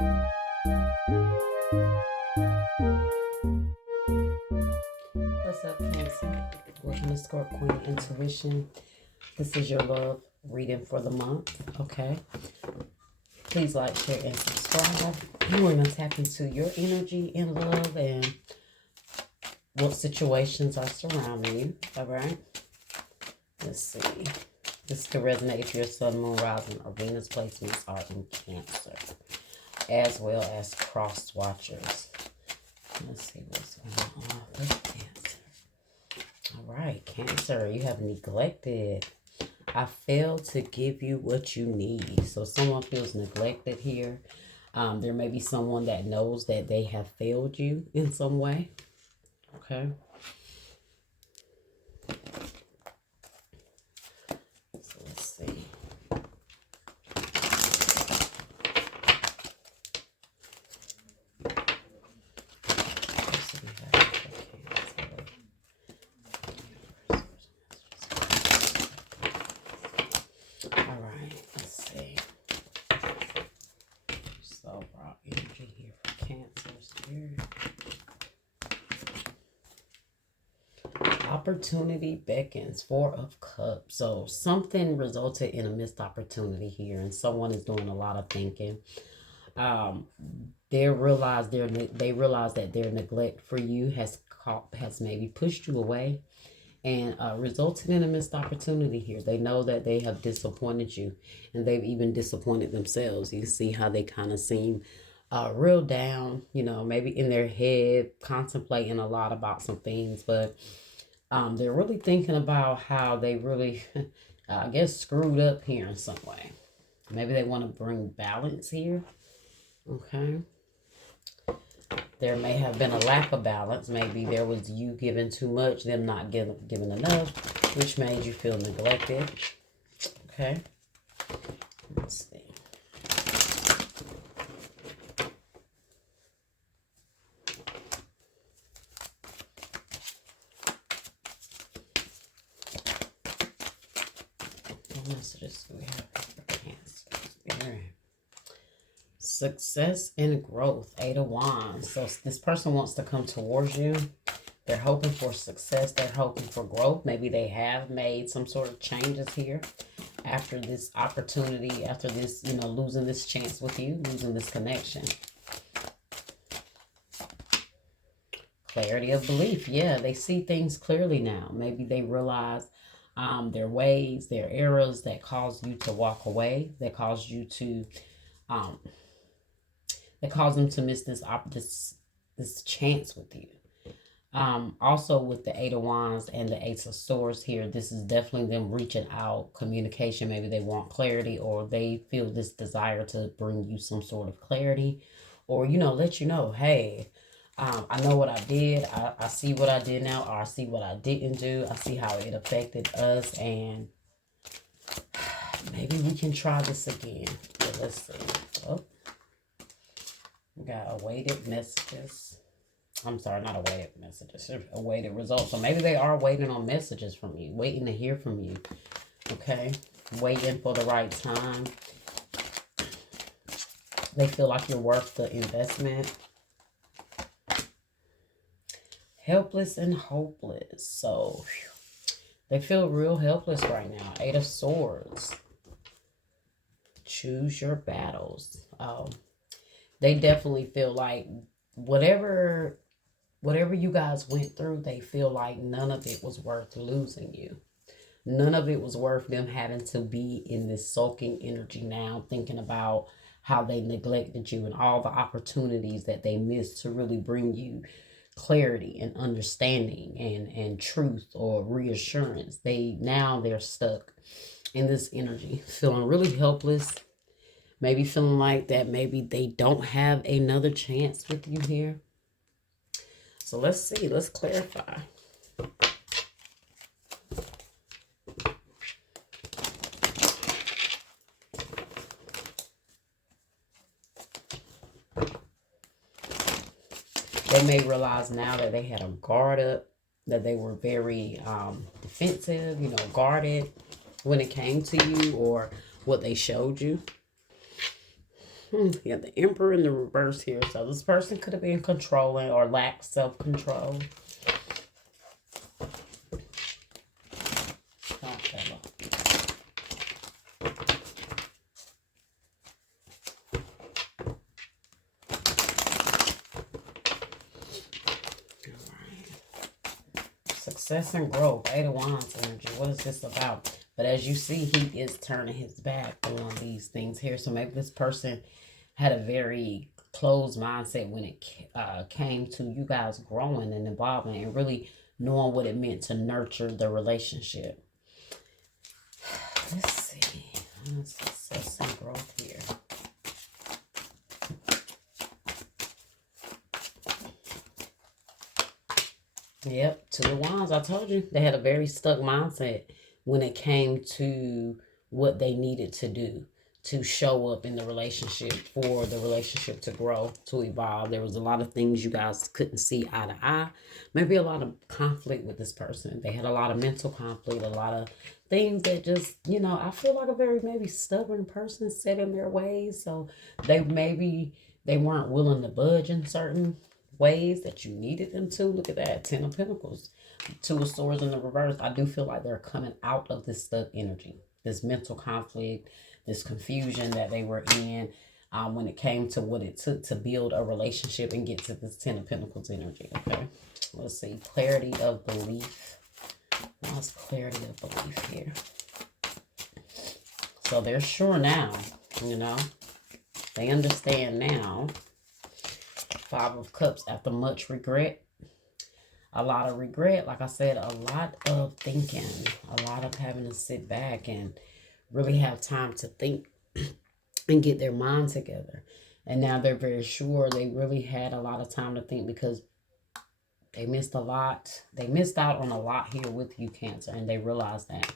What's up, Cancer? Welcome to Scorp Queen Intuition. This is your love reading for the month. Okay. Please like, share, and subscribe. You want to tap into your energy and love and what situations are surrounding you. All right. Let's see. This could resonate if your sun, moon, rising, or Venus placements are in Cancer, as well as cross watchers. Let's see what's going on with Cancer. All right, Cancer, you have neglected. I failed to give you what you need. So someone feels neglected here. There may be someone that knows that they have failed you in some way. Okay. So let's see. All right, let's see. So raw energy here for Cancer Spirit. Opportunity beckons, 4 of Cups. So something resulted in a missed opportunity here, and someone is doing a lot of thinking. They realize that their neglect for you has maybe pushed you away, and resulted in a missed opportunity here. They know that they have disappointed you, and they've even disappointed themselves. You see how they kind of seem real down, maybe in their head, contemplating a lot about some things, but they're really thinking about how they really, I guess, screwed up here in some way. Maybe they want to bring balance here. Okay. There may have been a lack of balance. Maybe there was you giving too much, them not giving enough, which made you feel neglected. Okay. Let's see. What messages do we have for Cancer? Success and growth, 8 of Wands. So this person wants to come towards you. They're hoping for success. They're hoping for growth. Maybe they have made some sort of changes here after this opportunity, after this, losing this chance with you, losing this connection. Clarity of belief. Yeah, they see things clearly now. Maybe they realize their ways, their errors that caused you to walk away, that caused you to that caused them to miss this chance with you. Also with the 8 of Wands and the Ace of Swords here, this is definitely them reaching out, communication. Maybe they want clarity, or they feel this desire to bring you some sort of clarity, or, let you know, hey, I know what I did. I see what I did now, or I see what I didn't do. I see how it affected us, and maybe we can try this again. So let's see. Oh, we got awaited messages. I'm sorry, not awaited messages, awaited results. So maybe they are waiting on messages from you, waiting to hear from you. Okay, waiting for the right time. They feel like you're worth the investment. Helpless and hopeless. So they feel real helpless right now. 8 of Swords. Choose your battles. They definitely feel like whatever you guys went through, they feel like none of it was worth losing you. None of it was worth them having to be in this sulking energy now, thinking about how they neglected you and all the opportunities that they missed to really bring you clarity and understanding and truth or reassurance. They're stuck in this energy, feeling really helpless, maybe feeling like that maybe they don't have another chance with you here. So let's see, let's clarify. They may realize now that they had a guard up, that they were very defensive, guarded when it came to you or what they showed you. Yeah, the Emperor in the reverse here. So this person could have been controlling or lacked self-control. Success and growth. Eight of Wands energy. What is this about? But as you see, he is turning his back on these things here. So maybe this person had a very closed mindset when it came to you guys growing and evolving and really knowing what it meant to nurture the relationship. Let's see. Success and growth here. Yep, Two of Wands. I told you they had a very stuck mindset when it came to what they needed to do to show up in the relationship, for the relationship to grow, to evolve. There was a lot of things you guys couldn't see eye to eye. Maybe a lot of conflict with this person. They had a lot of mental conflict, a lot of things that just, you know, I feel like a very maybe stubborn person set in their ways. So they weren't willing to budge in certain ways that you needed them to. Look at that, 10 of Pentacles, Two of Swords in the reverse. I do feel like they're coming out of this stuck energy, this mental conflict, this confusion that they were in when it came to what it took to build a relationship and get to this 10 of Pentacles energy. Okay, let's see. Clarity of belief. What's clarity of belief here? So they're sure now, you know, they understand now. Five of Cups, after much regret, a lot of regret, like I said, a lot of thinking, a lot of having to sit back and really have time to think and get their mind together. And now they're very sure they really had a lot of time to think because they missed a lot. They missed out on a lot here with you, Cancer, and they realized that.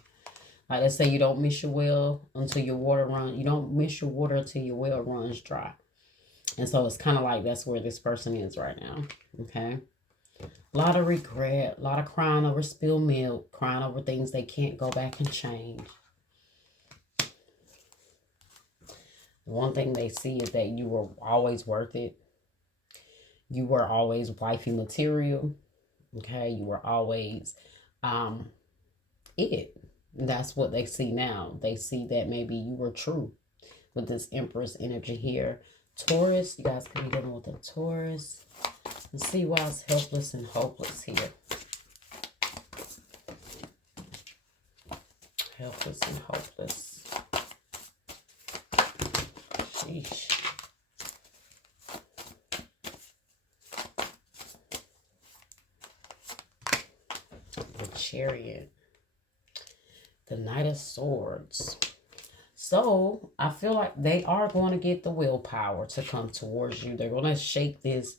Like they say, you don't miss your well until your water runs. You don't miss your water until your well runs dry. And so it's kind of like that's where this person is right now. Okay. A lot of regret, a lot of crying over spilled milk, crying over things they can't go back and change. One thing they see is that you were always worth it. You were always wifey material. Okay. You were always it. That's what they see now. They see that maybe you were true with this Empress energy here. Taurus, you guys could be dealing with a Taurus. Let's see why it's helpless and hopeless here. Helpless and hopeless. Sheesh. The Chariot. The Knight of Swords. So I feel like they are going to get the willpower to come towards you. They're going to shake this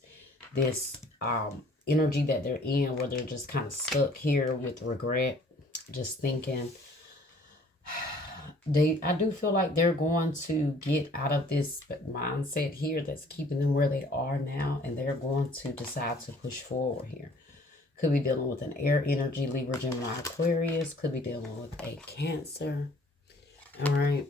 energy that they're in, where they're just kind of stuck here with regret, just thinking. I do feel like they're going to get out of this mindset here that's keeping them where they are now, and they're going to decide to push forward here. Could be dealing with an air energy, Libra, Gemini, Aquarius. Could be dealing with a Cancer. All right.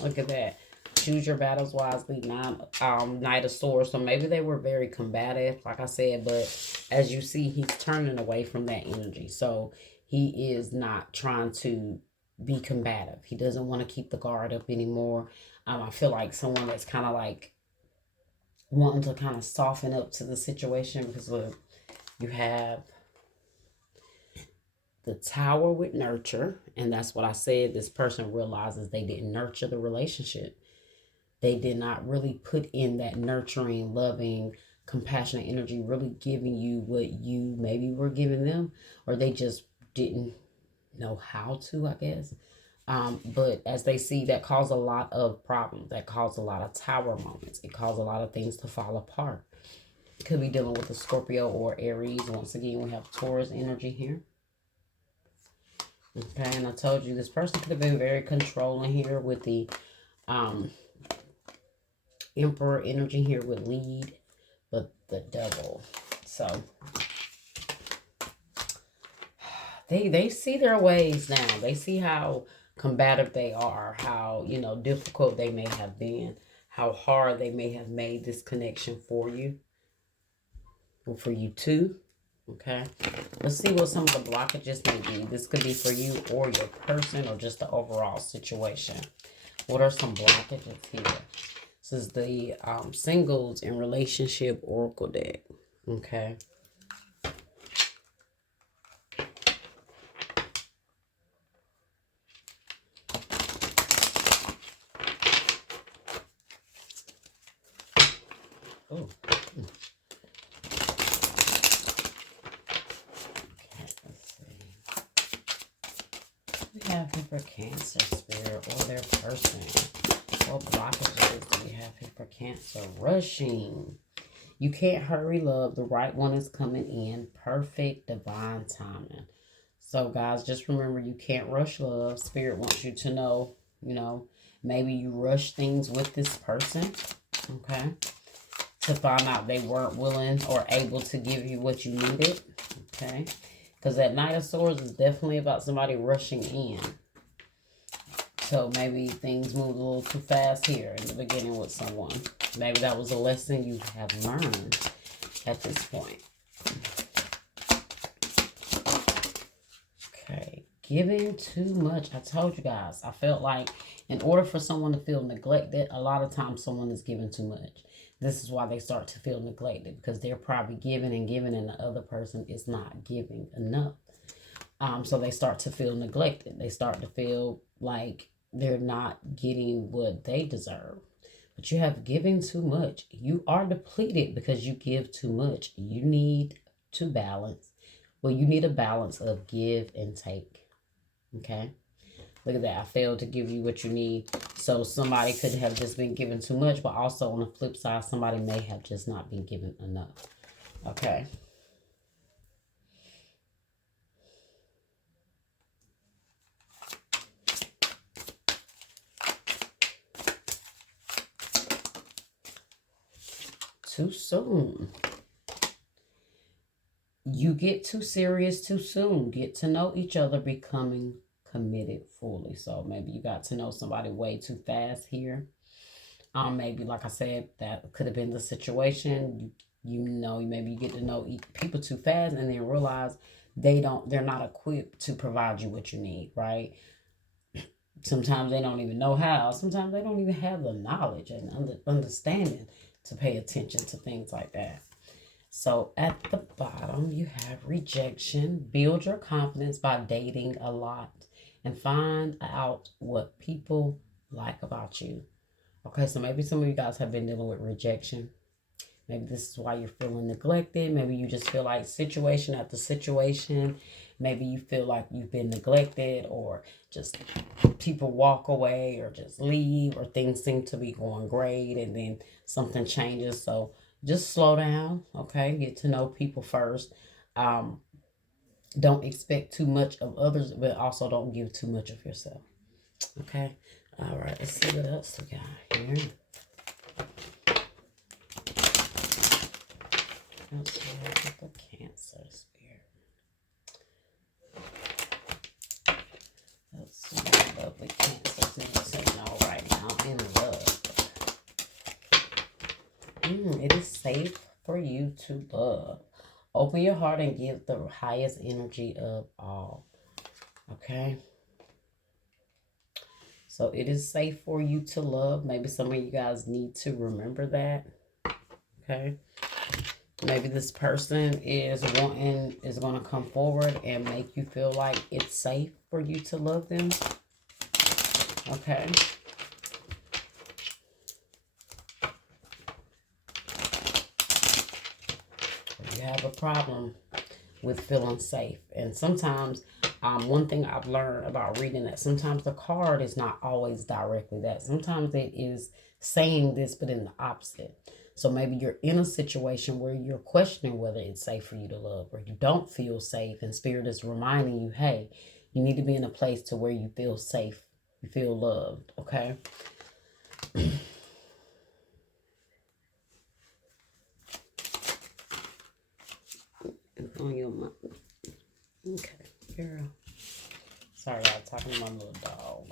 Look at that. Choose your battles wisely. Knight of Swords. So maybe they were very combative, like I said, but as you see, he's turning away from that energy. So he is not trying to be combative. He doesn't want to keep the guard up anymore. I feel like someone that's kind of like wanting to kind of soften up to the situation, because look, you have the Tower with nurture, and that's what I said. This person realizes they didn't nurture the relationship. They did not really put in that nurturing, loving, compassionate energy, really giving you what you maybe were giving them, or they just didn't know how to, I guess. But as they see, that caused a lot of problems. That caused a lot of Tower moments. It caused a lot of things to fall apart. Could be dealing with a Scorpio or Aries. Once again, we have Taurus energy here. Okay, and I told you this person could have been very controlling here with the Emperor energy here with lead, but the Devil. So they see their ways now. They see how combative they are, how, difficult they may have been, how hard they may have made this connection for you or for you too. Okay, let's see what some of the blockages may be. This could be for you or your person or just the overall situation. What are some blockages here? This is the singles and relationship oracle deck. Okay. Oh. We have here for Cancer Spirit or their person. What blockages do we have here for Cancer? Rushing. You can't hurry love. The right one is coming in. Perfect divine timing. So guys, just remember you can't rush love. Spirit wants you to know, maybe you rush things with this person. Okay. To find out they weren't willing or able to give you what you needed. Okay. Because that Knight of Swords is definitely about somebody rushing in. So maybe things moved a little too fast here in the beginning with someone. Maybe that was a lesson you have learned at this point. Okay. Giving too much. I told you guys. I felt like in order for someone to feel neglected, a lot of times someone is giving too much. This is why they start to feel neglected, because they're probably giving and giving and the other person is not giving enough. So they start to feel neglected. They start to feel like they're not getting what they deserve. But you have given too much. You are depleted because you give too much. You need to balance. Well, you need a balance of give and take. Okay? Look at that. I failed to give you what you need. So somebody could have just been given too much, but also on the flip side, somebody may have just not been given enough. Okay. Too soon. You get too serious too soon. Get to know each other, becoming committed fully. So maybe you got to know somebody way too fast here. Maybe, like I said, that could have been the situation. Maybe you get to know people too fast and then realize they're not equipped to provide you what you need, right? Sometimes they don't even know how. Sometimes they don't even have the knowledge and understanding to pay attention to things like that. So at the bottom, you have rejection. Build your confidence by dating a lot and find out what people like about you. Okay, so maybe some of you guys have been dealing with rejection. Maybe this is why you're feeling neglected. Maybe you just feel like situation after situation. Maybe you feel like you've been neglected, or just people walk away or just leave, or things seem to be going great and then something changes. So just slow down, okay? Get to know people first. Don't expect too much of others, but also don't give too much of yourself, okay? All right, let's see what else we got here. Let's see the Cancer Spirit. Let's see what lovely Cancer Spirit saying no right now in love. It is safe for you to love. Open your heart and give the highest energy of all. Okay? So it is safe for you to love. Maybe some of you guys need to remember that. Okay? Maybe this person is going to come forward and make you feel like it's safe for you to love them. Okay? You have a problem with feeling safe. And sometimes, one thing I've learned about reading, that sometimes the card is not always directly that. Sometimes it is saying this, but in the opposite. So maybe you're in a situation where you're questioning whether it's safe for you to love, or you don't feel safe, and Spirit is reminding you, hey, you need to be in a place to where you feel safe, you feel loved, okay? On your mind. Okay. Girl. Sorry, y'all, talking to my little dog.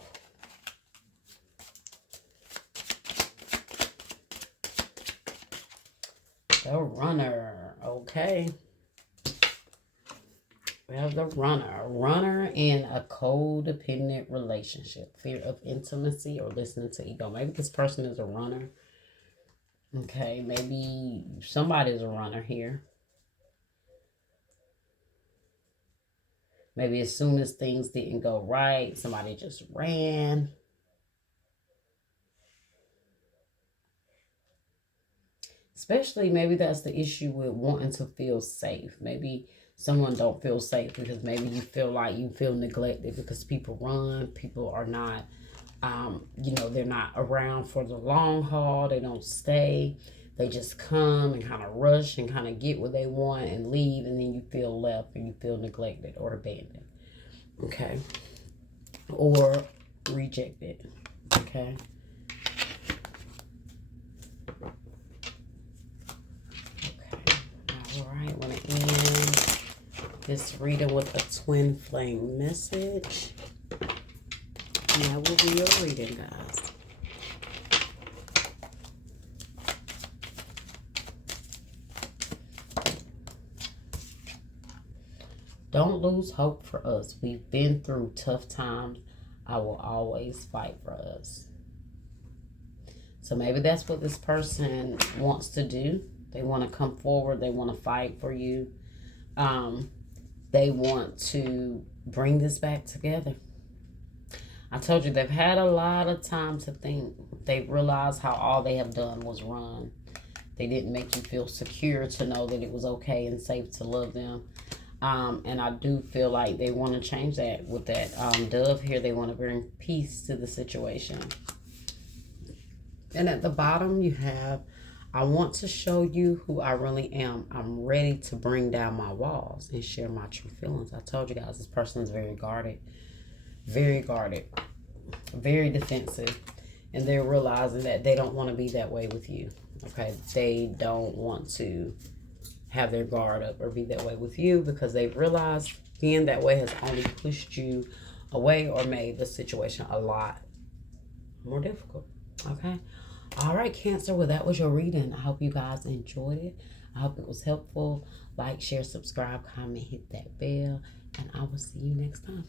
The runner. Okay. We have the runner. Runner in a codependent relationship. Fear of intimacy or listening to ego. Maybe this person is a runner. Okay, maybe somebody's a runner here. Maybe as soon as things didn't go right, somebody just ran. Especially maybe that's the issue with wanting to feel safe. Maybe someone don't feel safe because maybe you feel like you feel neglected because people run. People are not, they're not around for the long haul. They don't stay. They just come and kind of rush and kind of get what they want and leave. And then you feel left and you feel neglected or abandoned. Okay. Or rejected. Okay. Alright, want to end this reading with a twin flame message. And that will be your reading, guys. Don't lose hope for us. We've been through tough times. I will always fight for us. So maybe that's what this person wants to do. They want to come forward. They want to fight for you. They want to bring this back together. I told you they've had a lot of time to think. They've realized how all they have done was run. They didn't make you feel secure to know that it was okay and safe to love them. And I do feel like they want to change that with that dove here. They want to bring peace to the situation. And at the bottom you have, I want to show you who I really am. I'm ready to bring down my walls and share my true feelings. I told you guys, this person is very guarded, very defensive. And they're realizing that they don't want to be that way with you. Okay, they don't want to have their guard up or be that way with you because they've realized being that way has only pushed you away or made the situation a lot more difficult. Okay. All right, Cancer. Well, that was your reading. I hope you guys enjoyed it. I hope it was helpful. Like, share, subscribe, comment, hit that bell, and I will see you next time.